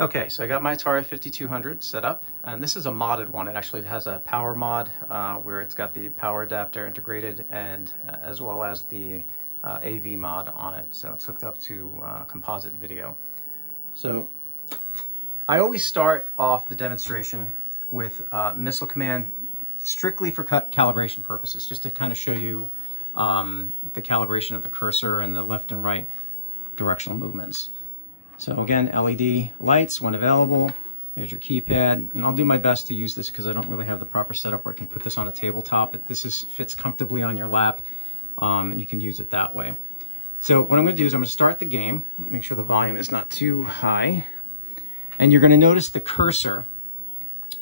Okay, so I got my Atari 5200 set up, and this is a modded one. It actually has a power mod where it's got the power adapter integrated, and as well as the AV mod on it. So it's hooked up to composite video. So I always start off the demonstration with Missile Command strictly for calibration purposes, just to kind of show you the calibration of the cursor and the left and right directional movements. So again, LED lights when available. There's your keypad, and I'll do my best to use this because I don't really have the proper setup where I can put this on a tabletop. But this fits comfortably on your lap, and you can use it that way. So what I'm going to do is I'm going to start the game, make sure the volume is not too high, and you're going to notice the cursor.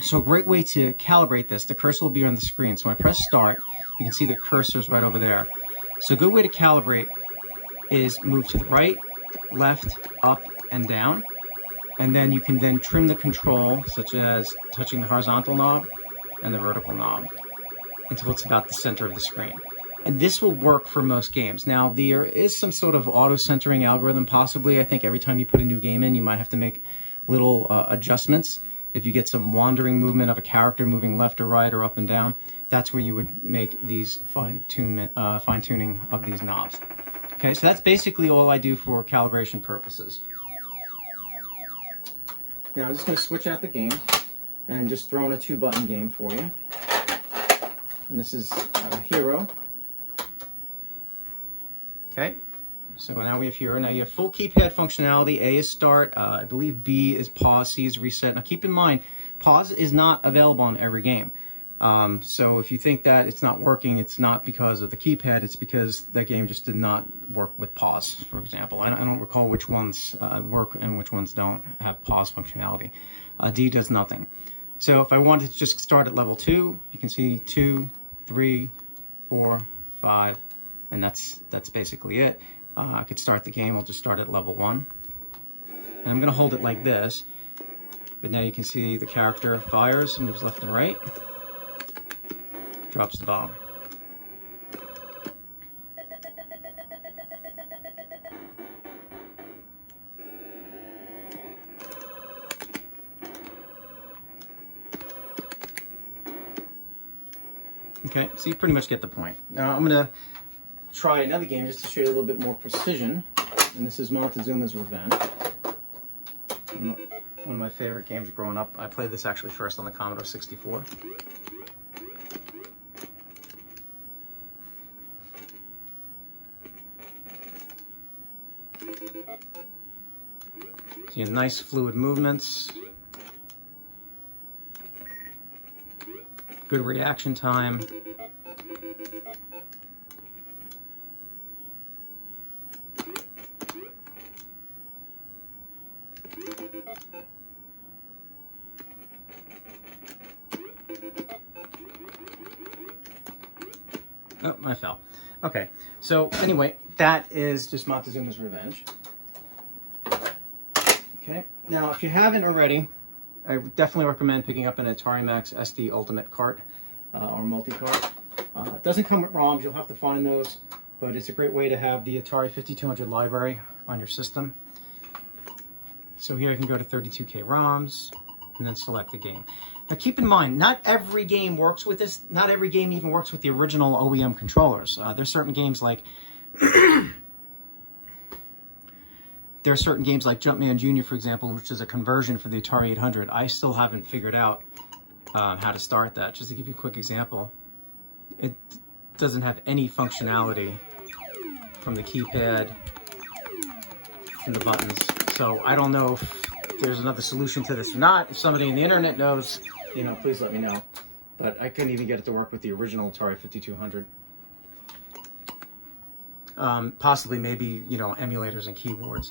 So a great way to calibrate this, the cursor will be on the screen. So when I press start, you can see the cursor's right over there. So a good way to calibrate is move to the right, left, up, and down, and then you can then trim the control, such as touching the horizontal knob and the vertical knob, until it's about the center of the screen. And this will work for most games. Now, there is some sort of auto-centering algorithm possibly. I think every time you put a new game in, you might have to make little adjustments. If you get some wandering movement of a character moving left or right or up and down, that's where you would make these fine-tuning of these knobs. Okay, so that's basically all I do for calibration purposes. Now I'm just going to switch out the game and just throw in a 2-button game for you. And this is Hero. Okay, so now we have Hero. Now you have full keypad functionality. A is start, I believe B is pause, C is reset. Now keep in mind, pause is not available on every game. So if you think that it's not working, it's not because of the keypad, it's because that game just did not work with pause, for example. I don't recall which ones work and which ones don't have pause functionality. D does nothing. So if I wanted to just start at level 2, you can see 2, 3, 4, 5, and that's basically it. I could start the game, I'll just start at level 1. And I'm going to hold it like this, but now you can see the character fires, moves left and right, drops the bomb. Okay, so you pretty much get the point. Now I'm going to try another game just to show you a little bit more precision, and this is Montezuma's Revenge. One of my favorite games growing up. I played this actually first on the Commodore 64. So you have nice fluid movements, good reaction time. Oh, I fell. Okay, so anyway, that is just Montezuma's Revenge. Okay, now if you haven't already, I definitely recommend picking up an Atari Max SD Ultimate cart or multi-cart. It doesn't come with ROMs, you'll have to find those, but it's a great way to have the Atari 5200 library on your system. So here I can go to 32K ROMs and then select the game. Now keep in mind, not every game works with this. Not every game even works with the original OEM controllers. There's certain games like there are certain games like Jumpman Jr., for example, which is a conversion for the Atari 800. I still haven't figured out how to start that. Just to give you a quick example, it doesn't have any functionality from the keypad and the buttons. So I don't know if there's another solution to this or not. If somebody on the internet knows, you know, please let me know. But I couldn't even get it to work with the original Atari 5200. Possibly maybe, you know, emulators and keyboards.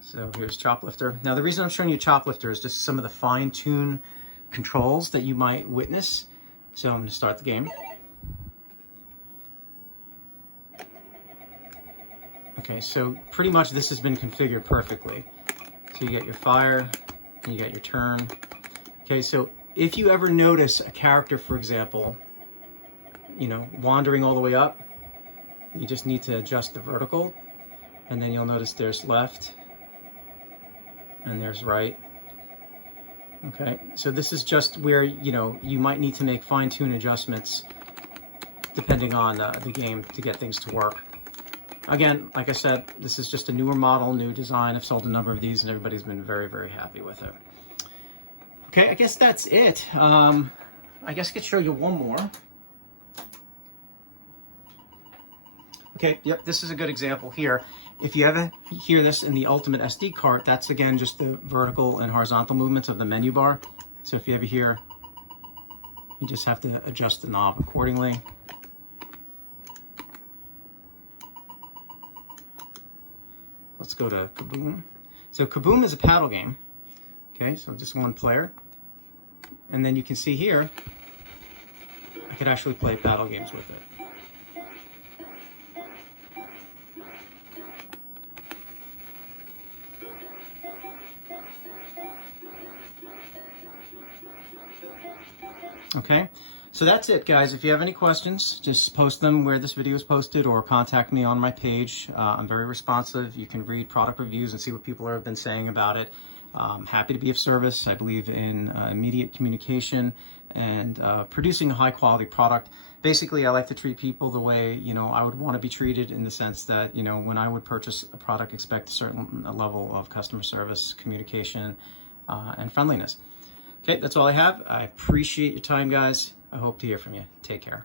So here's Choplifter. Now the reason I'm showing you Choplifter is just some of the fine-tune controls that you might witness. So I'm going to start the game. Okay, so pretty much this has been configured perfectly. So you get your fire, and you got your turn. Okay, so if you ever notice a character, for example, you know, wandering all the way up, you just need to adjust the vertical, and then you'll notice there's left, and there's right. Okay, so this is just where, you know, you might need to make fine-tune adjustments depending on the game to get things to work. Again, like I said, this is just a newer model, new design. I've sold a number of these and everybody's been very, very happy with it. Okay, I guess that's it. I guess I could show you one more. Okay, yep, this is a good example here. If you ever hear this in the Ultimate SD cart, that's again just the vertical and horizontal movements of the menu bar. So if you ever hear, you just have to adjust the knob accordingly. Let's go to Kaboom. So Kaboom is a paddle game. Okay, so just one player. And then you can see here, I could actually play paddle games with it. Okay, so that's it, guys. If you have any questions, just post them where this video is posted or contact me on my page. I'm very responsive. You can read product reviews and see what people have been saying about it. Happy to be of service. I believe in immediate communication and producing a high quality product. Basically, I like to treat people the way, you know, I would want to be treated, in the sense that, you know, when I would purchase a product, expect a certain level of customer service, communication, and friendliness. Okay, that's all I have. I appreciate your time, guys. I hope to hear from you. Take care.